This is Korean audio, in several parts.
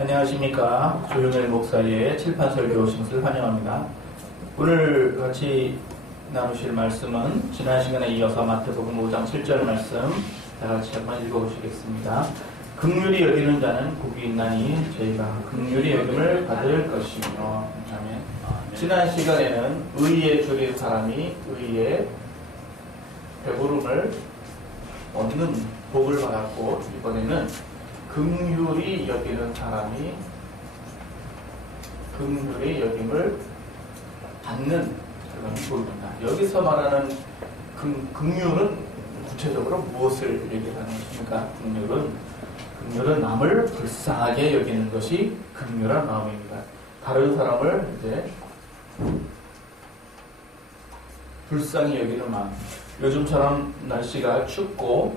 안녕하십니까. 조용일 목사의 칠판설교 오신 것을 환영합니다. 오늘 같이 나누실 말씀은 지난 시간에 이어서 마태복음 5장 7절 말씀 다 같이 한번 읽어보시겠습니다. 긍휼히 여기는 자는 복이 있나니 저희가 긍휼히 여김을 받을 것이며. 아멘. 지난 시간에는 의에 줄인 사람이 의에 배부름을 얻는 복을 받았고, 이번에는 긍휼히 여기는 사람이 긍휼히 여김을 받는 그런 복입니다. 여기서 말하는 긍휼은 구체적으로 무엇을 얘기하는 것입니까? 긍휼은 남을 불쌍하게 여기는 것이 긍휼한 마음입니다. 다른 사람을 이제 불쌍히 여기는 마음. 요즘처럼 날씨가 춥고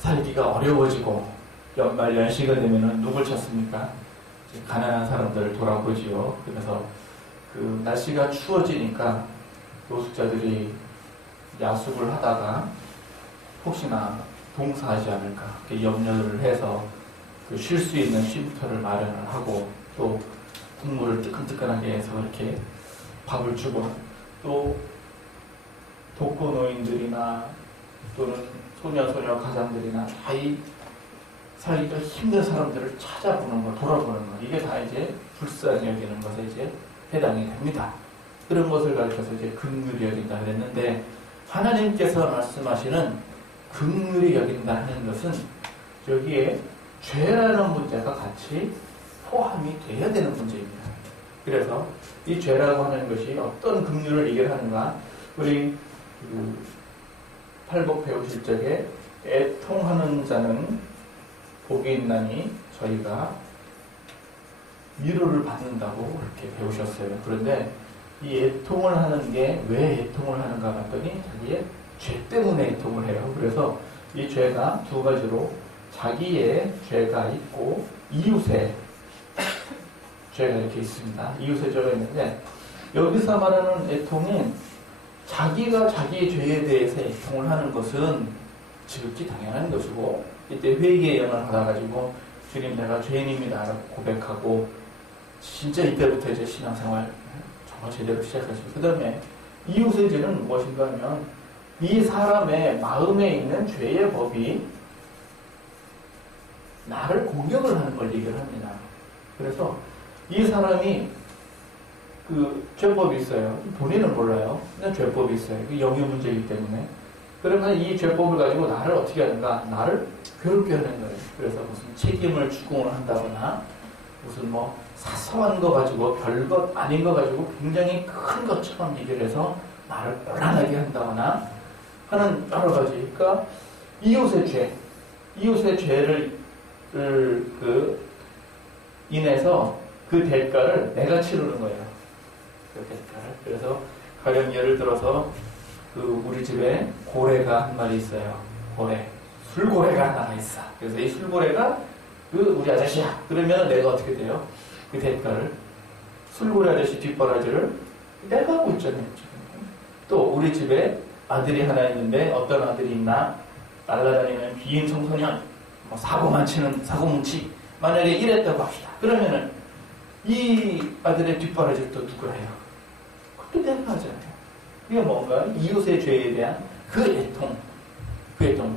살기가 어려워지고 연말 연시가 되면은 누굴 찾습니까? 가난한 사람들을 돌아보지요. 그래서 그 날씨가 추워지니까 노숙자들이 야숙을 하다가 혹시나 동사하지 않을까 염려를 해서 그 쉴 수 있는 쉼터를 마련을 하고, 또 국물을 뜨끈뜨끈하게 해서 이렇게 밥을 주고, 또 독거 노인들이나 또는 소녀 가장들이나 다 이 살기가 힘든 사람들을 찾아보는 거, 돌아보는 거, 이게 다 이제 불쌍히 여기는 것에 이제 해당이 됩니다. 그런 것을 가르쳐서 이제 긍휼히 여긴다 그랬는데, 하나님께서 말씀하시는 긍휼히 여긴다 하는 것은 여기에 죄라는 문제가 같이 포함이 되어야 되는 문제입니다. 그래서 이 죄라고 하는 것이 어떤 긍휼을 얘기하는가, 우리 팔복 배우실 적에 애통하는 자는 복이 있나니 저희가 위로를 받는다고 그렇게 배우셨어요. 그런데 이 애통을 하는 게 왜 애통을 하는가 봤더니 자기의 죄 때문에 애통을 해요. 그래서 이 죄가 두 가지로 자기의 죄가 있고 이웃의 죄가 이렇게 있습니다. 이웃의 죄가 있는데, 여기서 말하는 애통이 자기가 자기의 죄에 대해서 애통을 하는 것은 지극히 당연한 것이고, 이때 회개의 영을 받아가지고 주님 내가 죄인입니다 라고 고백하고, 진짜 이때부터 이제 신앙생활 정말 제대로 시작하시고, 그 다음에 이웃의 죄는 무엇인가 하면 이 사람의 마음에 있는 죄의 법이 나를 공격을 하는 걸 얘기를 합니다. 그래서 이 사람이 그 죄법이 있어요. 본인은 몰라요. 그냥 죄법이 있어요. 그 영의 문제이기 때문에. 그러면 이 죄법을 가지고 나를 어떻게 하는가? 나를 괴롭게 하는 거예요. 그래서 무슨 책임을 추궁을 한다거나, 무슨 뭐 사소한 거 가지고 별것 아닌 거 가지고 굉장히 큰 것처럼 얘기를 해서 나를 곤란하게 한다거나 하는 여러 가지. 그러니까 이웃의 죄를 인해서 그 대가를 내가 치르는 거예요. 그 대가를. 그래서 가령 예를 들어서 우리 집에 고래가 한 마리 있어요. 술고래가 하나가 있어. 그래서 이 술고래가 우리 아저씨야. 그러면 내가 어떻게 돼요? 그 대가를, 술고래 아저씨 뒷바라지를 내가 하고 있잖아요. 또 우리 집에 아들이 하나 있는데, 어떤 아들이 있나? 날아다니는 비인 청소년, 뭐 사고만 치는 사고뭉치. 만약에 이랬다고 합시다. 그러면은 이 아들의 뒷바라지를 또 누가 해요? 그것도 내가 하잖아요. 이게 뭔가 이웃의 죄에 대한 그 애통,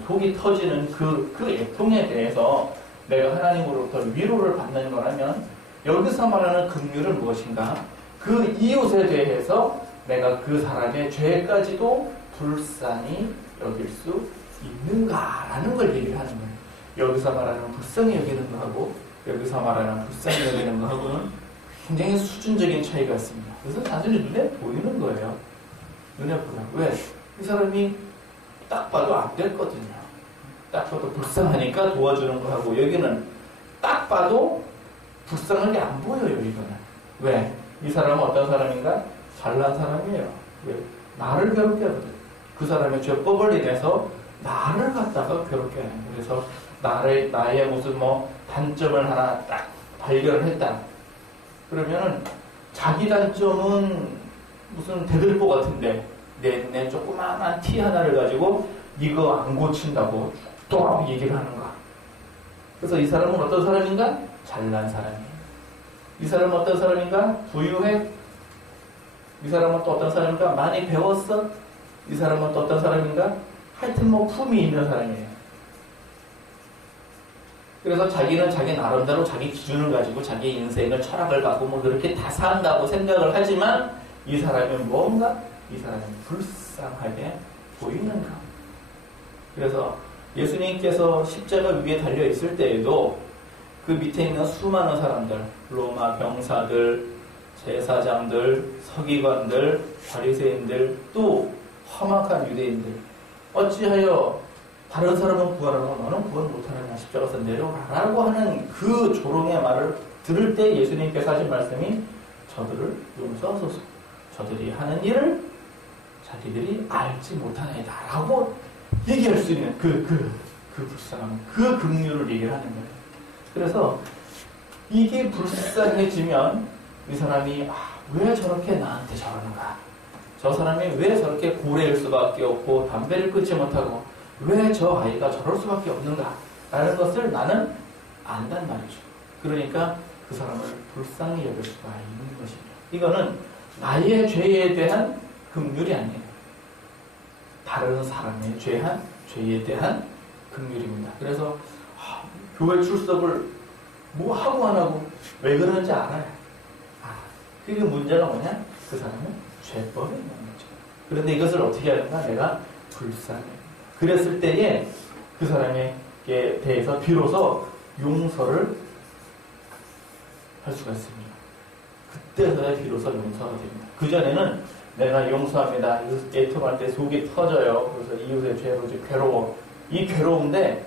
속이 터지는 그 애통에 대해서 내가 하나님으로부터 위로를 받는 거라면, 여기서 말하는 긍휼은 무엇인가? 그 이웃에 대해서 내가 그 사람의 죄까지도 불쌍히 여길 수 있는가라는 걸 얘기를 하는 거예요. 여기서 말하는 불쌍히 여기는 거하고 여기서 말하는 불쌍히 여기는 거하고는 굉장히 수준적인 차이가 있습니다. 그래서 단순히 눈에 보이는 거예요. 눈에 보여. 왜? 이 사람이 딱 봐도 안 됐거든요. 딱 봐도 불쌍하니까 도와주는 거하고, 여기는 딱 봐도 불쌍하게 안 보여요, 이거는. 왜? 이 사람은 어떤 사람인가? 잘난 사람이에요. 왜? 나를 괴롭게 하거든. 그 사람의 죄법을 인해서 나를 갖다가 괴롭게 하는 거예요. 그래서 나의 무슨 단점을 하나 딱 발견을 했다. 그러면은 자기 단점은 무슨 대들보 같은데, 내 조그마한 티 하나를 가지고 이거 안 고친다고 또 얘기를 하는 거야. 그래서 이 사람은 어떤 사람인가? 잘난 사람이에요. 이 사람은 어떤 사람인가? 부유해. 이 사람은 또 어떤 사람인가? 많이 배웠어. 이 사람은 또 어떤 사람인가? 하여튼 뭐 품이 있는 사람이에요. 그래서 자기는 자기 나름대로 자기 기준을 가지고 자기 인생을 철학을 갖고 뭐 그렇게 다 산다고 생각을 하지만 이 사람이 뭔가? 이 사람이 불쌍하게 보이는가? 그래서 예수님께서 십자가 위에 달려있을 때에도 그 밑에 있는 수많은 사람들, 로마 병사들, 제사장들, 서기관들, 바리새인들, 또 험악한 유대인들, 어찌하여 다른 사람은 구원하고 너는 구원 못하느냐, 십자가에서 내려오라라고 하는 그 조롱의 말을 들을 때 예수님께서 하신 말씀이 저들을 용서하소서. 저들이 하는 일을 자기들이 알지 못하나이다 라고 얘기할 수 있는 그 불쌍함, 그 긍휼을 얘기를 하는 거예요. 그래서 이게 불쌍해지면 이 사람이 왜 저렇게 나한테 저러는가? 저 사람이 왜 저렇게 고래일 수밖에 없고 담배를 끊지 못하고 왜 저 아이가 저럴 수밖에 없는가? 라는 것을 나는 안단 말이죠. 그러니까 그 사람을 불쌍히 여길 수가 있는 것입니다. 이거는 나의 죄에 대한 긍휼이 아니에요. 다른 사람의 죄에 대한 긍휼입니다. 그래서 교회 출석을 뭐 하고 안 하고 왜 그러는지 알아요. 그게 문제가 뭐냐? 그 사람은 죄법에 있는 거죠. 그런데 이것을 어떻게 하는가? 내가 불쌍해. 그랬을 때에 그 사람에게 대해서 비로소 용서를 할 수가 있습니다. 그때서야 비로소 용서가 됩니다. 그전에는 내가 용서합니다. 애통할 때 속이 터져요. 그래서 이웃의 죄로 괴로워. 이 괴로운데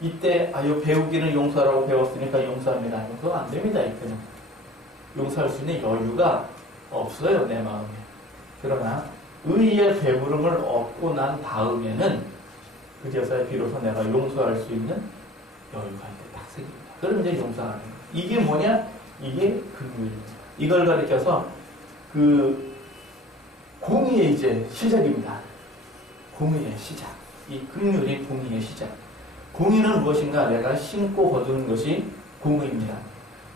이때 배우기는 용서라고 배웠으니까 용서합니다. 그거 안 됩니다. 이때는. 용서할 수 있는 여유가 없어요. 내 마음에. 그러나 의의 배부름을 얻고 난 다음에는 그제서야 비로소 내가 용서할 수 있는 여유가 이제 딱 생깁니다. 그럼 이제 용서하는 거예요. 이게 뭐냐? 이게 긍휼입니다. 이걸 가리켜서 공의의 이제 시작입니다. 공의의 시작. 이 긍휼이 공의의 시작. 공의는 무엇인가? 내가 심고 거두는 것이 공의입니다.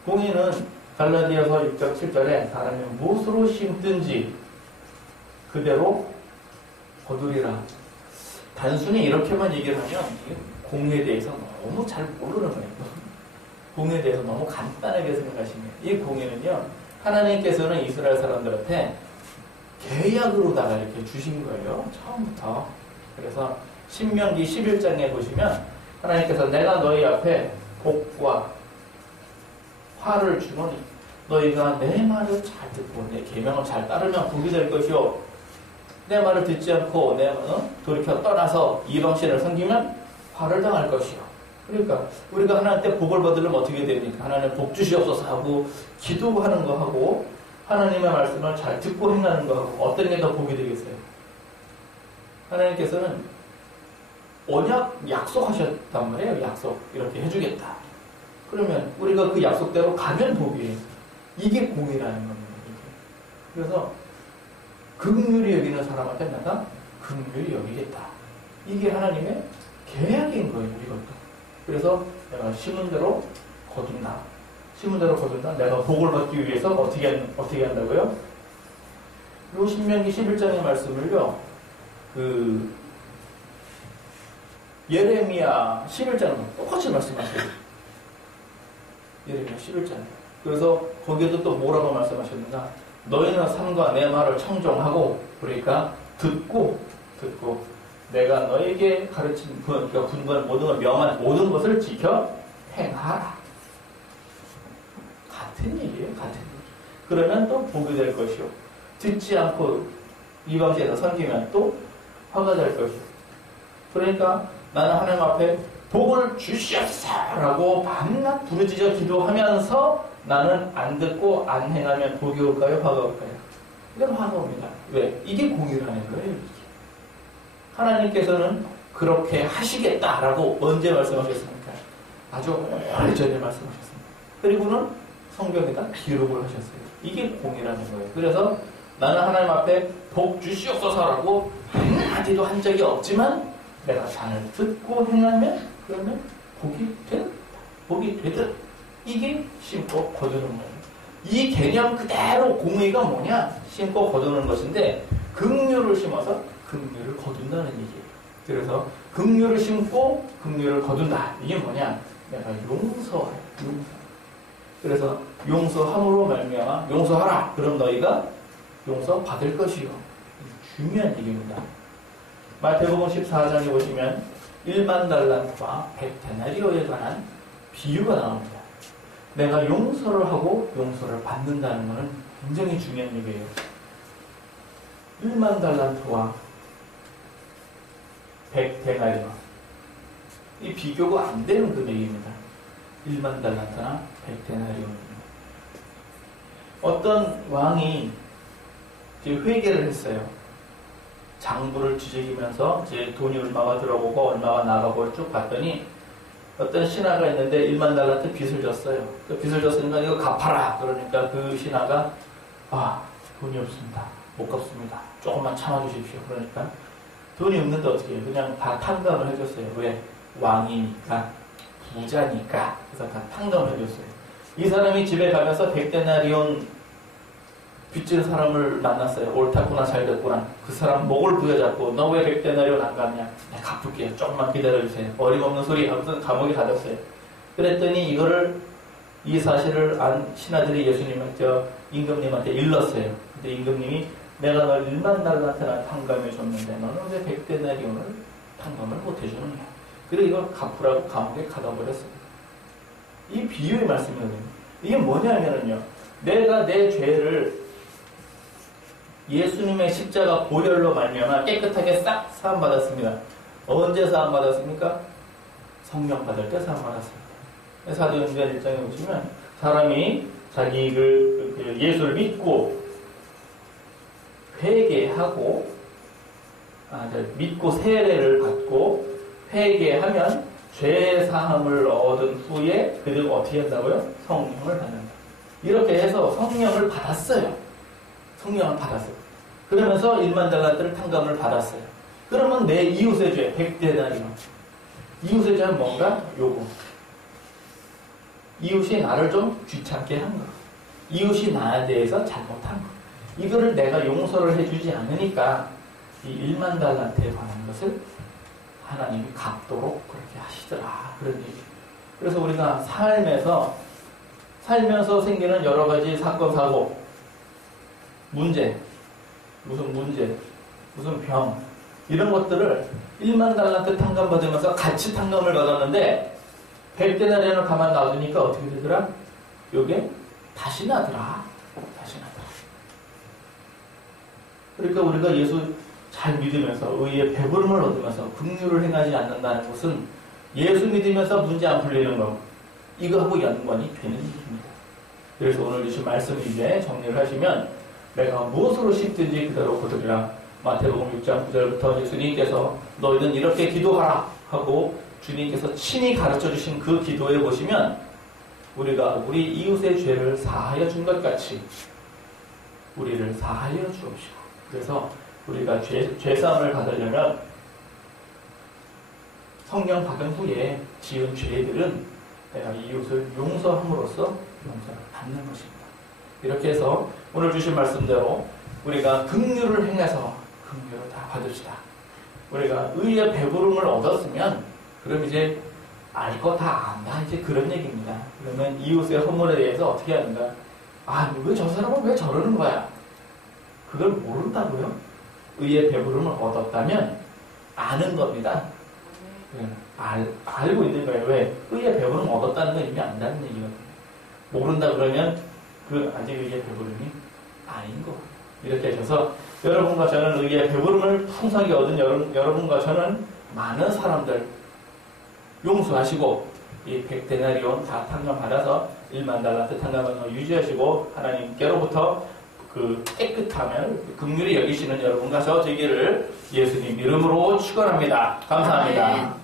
공의는 갈라디아서 6장 7절에 사람이 무엇으로 심든지 그대로 거두리라. 단순히 이렇게만 얘기를 하면 공의에 대해서 너무 잘 모르는 거예요. 공의에 대해서 너무 간단하게 생각하시면 이 공의는요, 하나님께서는 이스라엘 사람들한테 계약으로다가 이렇게 주신 거예요. 처음부터. 그래서 신명기 11장에 보시면 하나님께서 내가 너희 앞에 복과 화를 주노니 너희가 내 말을 잘 듣고 내 계명을 잘 따르면 복이 될 것이요, 내 말을 듣지 않고 돌이켜 떠나서 이방신을 섬기면 화를 당할 것이요. 그러니까 우리가 하나님께 복을 받으려면 어떻게 됩니까? 하나님 복 주시옵소서 하고 기도하는 거 하고 하나님의 말씀을 잘 듣고 행하는 거 하고 어떤 게 더 복이 되겠어요? 하나님께서는 언약 약속하셨단 말이에요. 약속 이렇게 해주겠다. 그러면 우리가 그 약속대로 가면 복이에요. 이게 공이라는 겁니다. 그래서 긍휼히 여기는 사람한테 내가 긍휼히 여기겠다. 이게 하나님의 계약인 거예요. 이것도. 그래서 내가 심은 대로 거둔다. 심은 대로 거둔다. 내가 복을 받기 위해서 어떻게 한다고요? 요 신명기 11장의 말씀을요, 예레미야 11장은 똑같이 말씀하세요. 예레미야 11장. 그래서 거기에도 또 뭐라고 말씀하셨는가? 너희는 삼가 내 말을 청종하고, 그러니까 듣고 내가 너에게 가르친 분번 모든 걸 명한 모든 것을 지켜 행하라. 같은 얘기예요. 같은 얘기. 그러면 또 복이 될 것이요, 듣지 않고 이방신에서 섬기면 또 화가 될 것이요. 그러니까 나는 하나님 앞에 복을 주시옵소서라고 밤낮 부르짖어 기도하면서 나는 안 듣고 안 행하면 복이 올까요? 화가 올까요? 이건 화가 옵니다. 왜? 이게 공의라는 거예요. 이게. 하나님께서는 그렇게 하시겠다라고 언제 말씀하셨습니까? 아주 오래전에 말씀하셨습니다. 그리고는 성경에다 기록을 하셨어요. 이게 공의라는 거예요. 그래서 나는 하나님 앞에 복 주시옵소서라고 한마디도 한 적이 없지만 내가 잘 듣고 행하면 그러면 복이 된다. 복이 되듯 이게 심고 거두는 거예요. 이 개념 그대로 공의가 뭐냐? 심고 거두는 것인데 긍휼을 심어서 긍휼을 거둔다는 얘기예요. 그래서 긍휼을 심고 긍휼을 거둔다. 이게 뭐냐? 내가 용서해. 용서. 그래서 용서함으로 말미암아 용서하라. 그럼 너희가 용서받을 것이요. 중요한 얘기입니다. 마태복음 14장에 보시면 1만 달란트와 100데나리오에 관한 비유가 나옵니다. 내가 용서를 하고 용서를 받는다는 것은 굉장히 중요한 얘기예요. 1만 달란트와 100데나리오. 이 비교가 안 되는 금액입니다. 1만 달란트나 100데나리오입니다. 어떤 왕이 회개를 했어요. 장부를 뒤적이면서 이제 돈이 얼마가 들어오고 얼마가 나가고 쭉 봤더니 어떤 신하가 있는데 1만 달란트 빚을 졌어요. 그 빚을 졌으니까 이거 갚아라. 그러니까 그 신하가 돈이 없습니다. 못 갚습니다. 조금만 참아주십시오. 그러니까 돈이 없는데 어떻게 해요? 그냥 다 탕감을 해줬어요. 왜? 왕이니까 부자니까. 그래서 다 탕감을 해줬어요. 이 사람이 집에 가면서 100데나리온 빚진 사람을 만났어요. 옳았구나 잘됐구나. 그 사람 목을 부여잡고 너 왜 100데나리온 안 갚냐? 내가 갚을게요. 조금만 기다려주세요. 어림없는 소리 하고서 감옥에 가뒀어요. 그랬더니 이 사실을 안 신하들이 임금님한테 일렀어요. 근데 임금님이 내가 널 1만 달란트나 탕감해 줬는데 너는 왜 100데나리온을 탕감을 못 해주느냐? 그래 이걸 갚으라고 감옥에 가둬버렸어요. 이 비유의 말씀이거든요. 이게 뭐냐면요. 내가 내 죄를 예수님의 십자가 보혈로 말미암아 깨끗하게 싹 사함받았습니다. 언제 사함받았습니까? 성령 받을 때 사함받았습니다. 사도행전 1장에 보시면 사람이 자기 예수를 믿고 회개하고 믿고 세례를 받고 회개하면 죄 사함을 얻은 후에 그들은 어떻게 한다고요? 성령을 받는다. 이렇게 해서 성령을 받았어요. 성령을 받았어요. 그러면서 1만 달란트를 탕감을 받았어요. 그러면 내 이웃의 죄 100데나리온. 이웃의 죄는 뭔가? 요거. 이웃이 나를 좀 귀찮게 한 거. 이웃이 나에 대해서 잘못한 거. 이거를 내가 용서를 해주지 않으니까 이 1만 달란트에 관한 것을 하나님이 갚도록 그렇게 하시더라. 그런 얘기. 그래서 우리가 살면서 생기는 여러 가지 사건, 사고, 무슨 병, 이런 것들을 1만 달란트 탕감 받으면서 같이 탕감을 받았는데 100데나리온을 가만 놔두니까 어떻게 되더라? 요게 다시 나더라. 그러니까 우리가 예수 잘 믿으면서 의의 배부름을 얻으면서 긍휼을 행하지 않는다는 것은 예수 믿으면서 문제 안 풀리는 거, 이거하고 연관이 되는 일입니다. 그래서 오늘 주신 말씀 이제 정리를 하시면 내가 무엇으로 씹든지 그대로 거두리라. 마태복음 6장 9절부터 예수님께서 너희는 이렇게 기도하라 하고 주님께서 친히 가르쳐 주신 그 기도에 보시면 우리가 우리 이웃의 죄를 사하여 준 것 같이 우리를 사하여 주옵시고, 그래서 우리가 죄사함을 받으려면 성령 받은 후에 지은 죄들은 내가 이웃을 용서함으로써 용서를 받는 것입니다. 이렇게 해서 오늘 주신 말씀대로 우리가 긍휼을 행해서 긍휼을 다 받읍시다. 우리가 의의 배부름을 얻었으면 그럼 이제 알 거 다 안다, 이제 그런 얘기입니다. 그러면 이웃의 허물에 대해서 어떻게 하는가? 왜 저 사람은 왜 저러는 거야? 그걸 모른다고요? 의의 배부름을 얻었다면 아는 겁니다. 알고 있는 거예요. 왜? 의의 배부름 얻었다는 건 이미 안다는 얘기거든요. 모른다 그러면 아직 의의 배부름이 아닌 거. 이렇게 하셔서 여러분과 저는 의의 배부름을 풍성하게 얻은 여러분과 저는 많은 사람들 용서하시고 이 100데나리온 다 탕감받아서 1만 달란트 탕감을 유지하시고 하나님께로부터 그 깨끗함을 긍휼히 여기시는 여러분과 저 되기를 예수님 이름으로 축원합니다. 감사합니다.